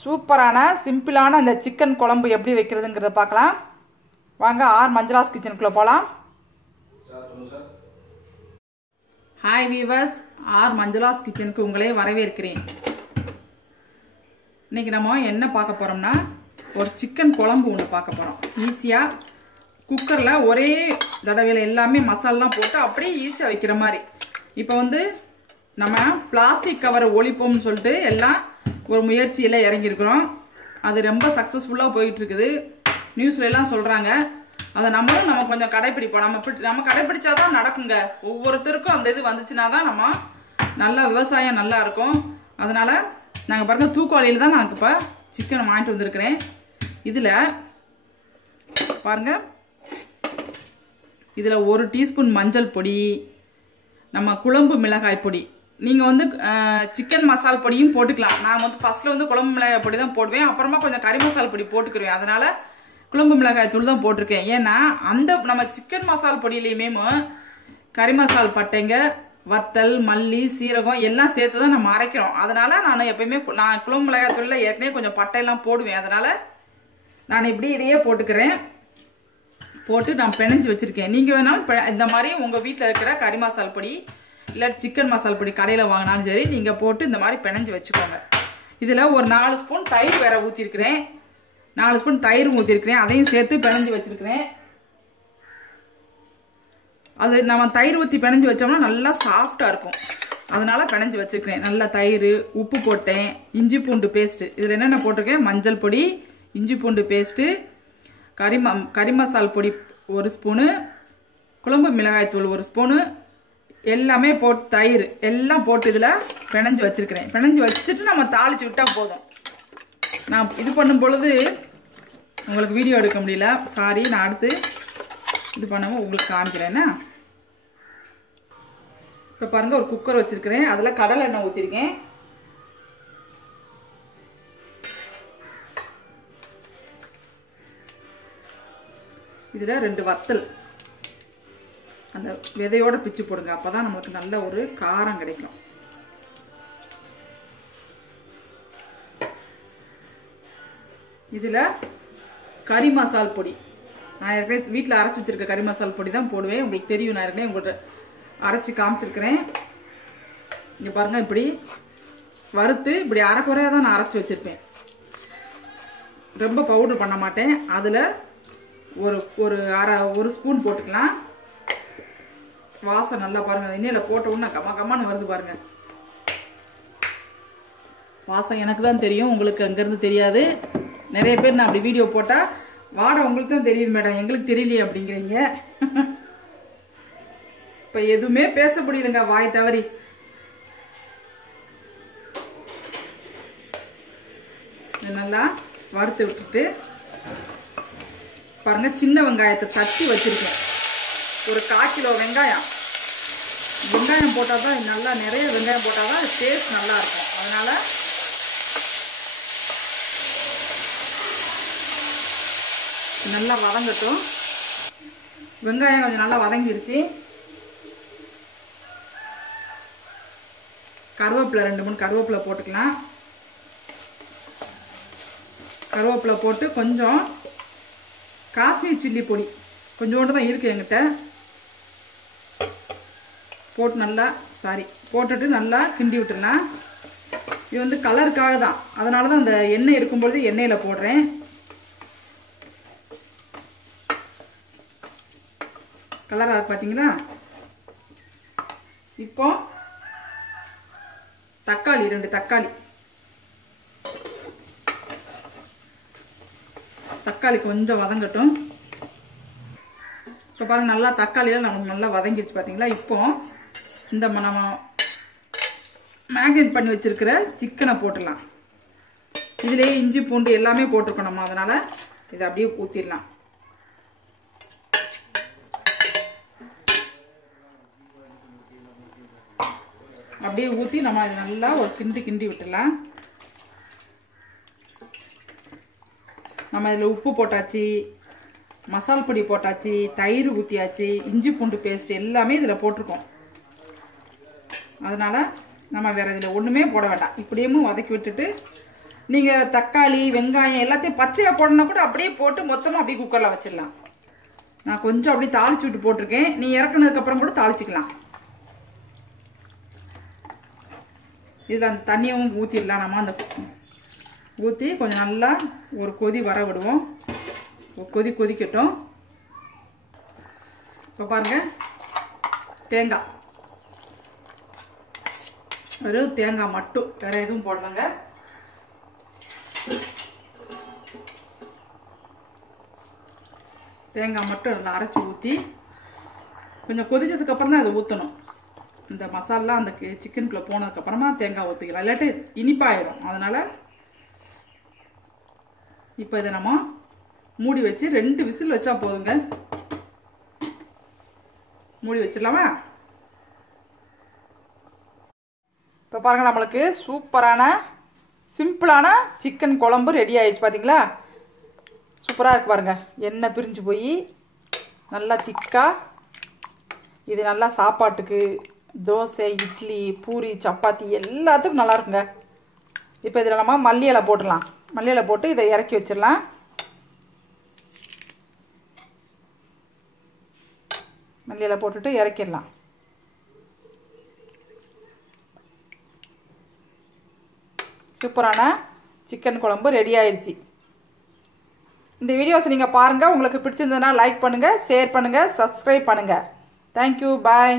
சூப்பரான சிம்பிளான அந்த சிக்கன் குழம்பு எப்படி வைக்கிறதுங்கிறத பார்க்கலாம். வாங்க ஆர். மஞ்சளாஸ் கிச்சனுக்குள்ளே போகலாம் ஹாய் வீவர்ஸ் ஆர். மஞ்சளாஸ் கிச்சனுக்கு உங்களே வரவேற்கிறேன். இன்றைக்கி நம்ம என்ன பார்க்க போகிறோம்னா ஒரு சிக்கன் குழம்பு ஒன்று பார்க்க போகிறோம் ஈஸியாக குக்கரில் ஒரே தடவையில் எல்லாமே மசாலாம் போட்டு அப்படியே ஈஸியாக வைக்கிற மாதிரி. இப்போ வந்து நம்ம பிளாஸ்டிக் கவரை ஒழிப்போம்னு சொல்லிட்டு எல்லாம் ஒரு முயற்சியில் இறங்கியிருக்கிறோம். அது ரொம்ப சக்ஸஸ்ஃபுல்லாக போயிட்டுருக்குது. இருக்குது சொல்கிறாங்க அதை நம்மளும் நம்ம கொஞ்சம் கடைப்பிடிப்போம். நம்ம பிடி- நம்ம கடைப்பிடிச்சாதான் நடக்குங்க. ஒவ்வொருத்தருக்கும் அந்த இது வந்துச்சுன்னா தான் நம்ம நல்லா விவசாயம் நல்லா இருக்கும். அதனால் நாங்கள் பாருங்கள் தூக்குவாளியில் தான் நான் இப்போ சிக்கன் வாங்கிட்டு வந்திருக்கிறேன். இதில் பாருங்க. இதில் ஒரு டீஸ்பூன் மஞ்சள் பொடி நம்ம குழம்பு மிளகாய் பொடி. நீங்கள் வந்து சிக்கன் மசால் பொடியும் போட்டுக்கலாம். நான் வந்து ஃபஸ்ட்டில் வந்து குழம்பு மிளகாய் பொடி தான் போடுவேன். அப்புறமா கொஞ்சம் கறி மசால் பொடி போட்டுக்கிறேன் அதனால் குழம்பு மிளகாய் தூள் தான் போட்டிருக்கேன். ஏன்னா அந்த நம்ம சிக்கன் மசால் பொடியிலையுமே கறி மசால் பட்டைங்க வத்தல் மல்லி சீரகம் எல்லாம் சேர்த்து தான் நம்ம அரைக்கிறோம். அதனால் நான் எப்பயுமே நான் குழம்பு மிளகாய் தூளில் ஏற்கனவே கொஞ்சம் பட்டையெல்லாம் போடுவேன். அதனால் நான் இப்படி இதையே போட்டுக்கிறேன். போட்டு நான் பிணைஞ்சு வச்சுருக்கேன். நீங்கள் வேணாலும் இந்த மாதிரி உங்கள் வீட்டில் இருக்கிற கறி மசால் பொடி இல்லை சிக்கன் மசாலா பொடி கடையில் வாங்கினாலும் சரி நீங்கள் போட்டு இந்த மாதிரி பிணைஞ்சு வச்சுக்கோங்க. இதில் ஒரு நாலு ஸ்பூன் தயிர் வேற ஊற்றிருக்கிறேன் நாலு ஸ்பூன் தயிர் ஊற்றிருக்கிறேன் அதையும் சேர்த்து பிணைஞ்சு வச்சுருக்கிறேன். அது நம்ம தயிர் ஊற்றி பிணைஞ்சு வச்சோம்னா நல்லா சாஃப்டாக இருக்கும். அதனால் பிணைஞ்சு வச்சுருக்கிறேன். நல்லா தயிர் உப்பு போட்டேன். இஞ்சி பூண்டு பேஸ்ட்டு இதில் என்னென்ன போட்டிருக்கேன்? மஞ்சள் பொடி இஞ்சி பூண்டு பேஸ்ட்டு கறி ம கறி மசால் பொடி ஒரு ஸ்பூனு குழம்பு மிளகாய் தூள் ஒரு ஸ்பூனு எல்லாமே போட்டு தயிர் எல்லாம் போட்டு இதில் பிணைஞ்சு வச்சுருக்கிறேன். பிணைஞ்சு வச்சுட்டு நம்ம தாளிச்சு விட்டால் போதும். நான் இது பண்ணும் பொழுது உங்களுக்கு வீடியோ எடுக்க முடியல. சாரி நான் அடுத்து இது பண்ணாமல் உங்களுக்கு காமிக்கிறேன்னா இப்போ பாருங்கள் ஒரு குக்கர் வச்சுருக்கிறேன். அதில் கடலை எண்ணெய் ஊற்றிருக்கேன் இதில் ரெண்டு வத்தல். அந்த விதையோடு பிச்சு போடுங்க. அப்பதான் நம்மளுக்கு நல்ல ஒரு காரம் கிடைக்கும். இதில் கறி மசால் பொடி. நான் ஏற்கனவே வீட்டில் அரைச்சி வச்சுருக்க கறி மசால் பொடி தான் போடுவேன். உங்களுக்கு தெரியும். நான் ஏற்கனவே உங்கள்கிட்ட அரைச்சி காமிச்சிருக்கிறேன். இங்கே பாருங்கள் இப்படி வறுத்து இப்படி அரைக்குறையாக தான் நான் அரைச்சி வச்சுருப்பேன். ரொம்ப பவுடர் பண்ண மாட்டேன். அதில் ஒரு ஒரு அரை ஒரு ஸ்பூன் போட்டுக்கலாம். வாசம் நல்லா பாருங்க. எண்ணெயில் போட்ட உடனே கம்மா கம்மான்னு வருது பாருங்க. வாசம் எனக்கு தான் தெரியும் உங்களுக்கு அங்கேருந்து தெரியாது. நிறைய பேர் நான் அப்படி வீடியோ போட்டால் வாடை உங்களுக்கு தான் தெரியுது மேடம். எங்களுக்கு தெரியலையே அப்படிங்கிறீங்க. இப்போ எதுவுமே பேச முடியலங்க வாய் தவறி. நல்லா வறுத்து விட்டுட்டு பாருங்க சின்ன வெங்காயத்தை தட்டி வச்சிருக்கேன். ஒரு கால் கிலோ வெங்காயம். வெங்காயம் போட்டால் தான் நல்லா நிறைய வெங்காயம் போட்டால் தான் டேஸ்ட் நல்லாயிருக்கும் அதனால் நல்லா வதங்கட்டும். வெங்காயம் கொஞ்சம் நல்லா வதங்கிருச்சு. கருவேப்பிலை ரெண்டு மூணு கருவேப்பிலை போட்டுக்கலாம். கருவேப்பிலை போட்டு கொஞ்சம் காஷ்மீர் சில்லி பொடி கொஞ்சோண்டு தான் இருக்குது எங்கிட்ட. போட்டு நல்லா சாரி போட்டுட்டு நல்லா கிண்டி விட்டுடலாம் இது வந்து கலருக்காக தான். அதனால தான் அந்த எண்ணெய் இருக்கும் பொழுது எண்ணெயில் போடுறேன். கலராக இருக்கு பார்த்தீங்களா இப்போ தக்காளி ரெண்டு தக்காளி. தக்காளி கொஞ்சம் வதங்கட்டும். இப்போ பாருங்கள் நல்லா தக்காளியெல்லாம் நமக்கு நல்லா வதங்கிடுச்சு பார்த்தீங்களா இப்போ இந்த நம்ம மேக்னேட் பண்ணி வச்சுருக்கிற சிக்கனை போட்டுடலாம். இதுலேயே இஞ்சி பூண்டு எல்லாமே போட்டிருக்கோம் நம்ம. அதனால் இதை அப்படியே ஊற்றிடலாம் அப்படியே ஊற்றி நம்ம இது நல்லா ஒரு கிண்டி கிண்டி விட்டுடலாம். நம்ம இதில் உப்பு போட்டாச்சு மசால் பொடி போட்டாச்சு தயிர் ஊற்றியாச்சு இஞ்சி பூண்டு பேஸ்ட் எல்லாமே இதில் போட்டிருக்கோம். அதனால் நம்ம வேறு இதில் ஒன்றுமே போட வேண்டாம். இப்படியும் வதக்கி விட்டுட்டு நீங்கள் தக்காளி வெங்காயம் எல்லாத்தையும் பச்சையாக போடணும் கூட அப்படியே போட்டு மொத்தமாக அப்படியே குக்கரில் வச்சிடலாம். நான் கொஞ்சம் அப்படியே தாளிச்சு விட்டு போட்டிருக்கேன். நீ இறக்குனதுக்கப்புறம் கூட தாளிச்சிக்கலாம். இதில் அந்த தண்ணியும் ஊற்றிடலாம் நம்ம அந்த ஊற்றி கொஞ்சம் நல்லா ஒரு கொதி வர விடுவோம். ஒரு கொதி கொதிக்கட்டும். இப்போ பாருங்கள் தேங்காய். வெறும் தேங்காய் மட்டும். வேற எதுவும் போடலங்க. தேங்காய் மட்டும் நல்லா அரைச்சி ஊற்றி கொஞ்சம் கொதிச்சதுக்கு அப்புறம் தான் அதை ஊற்றணும் இந்த மசாலா அந்த சிக்கனுக்குள்ளே போனதுக்கப்புறமா தேங்காய் ஊற்றிக்கலாம் இல்லாட்டி இனிப்பாயிடும் அதனால் இப்போ இதை நம்ம மூடி வச்சு ரெண்டு விசில் வச்சா போதுங்க. மூடி வச்சிடலாமா? இப்போ பாருங்கள் நம்மளுக்கு சூப்பரான சிம்பிளான சிக்கன் குழம்பு ரெடி ஆயிடுச்சு பார்த்தீங்களா சூப்பராக இருக்குது பாருங்கள் எண்ணெய் பிரிஞ்சு போய் நல்லா திக்காக இது நல்லா சாப்பாட்டுக்கு தோசை இட்லி பூரி சப்பாத்தி எல்லாத்துக்கும் நல்லா இருக்குங்க. இப்போ இதில் நம்ம மல்லி இலை போட்டுடலாம். மல்லி இலை போட்டு இதை இறக்கி வச்சிடலாம். மல்லி இலை போட்டுட்டு இறக்கிடலாம். சூப்பரான சிக்கன் குழம்பு ரெடி ஆயிடுச்சு. இந்த வீடியோஸை நீங்கள் பாருங்கள் உங்களுக்கு பிடிச்சிருந்ததுன்னா லைக் பண்ணுங்கள் ஷேர் பண்ணுங்கள் சப்ஸ்கிரைப் பண்ணுங்கள் தேங்க்யூ பாய்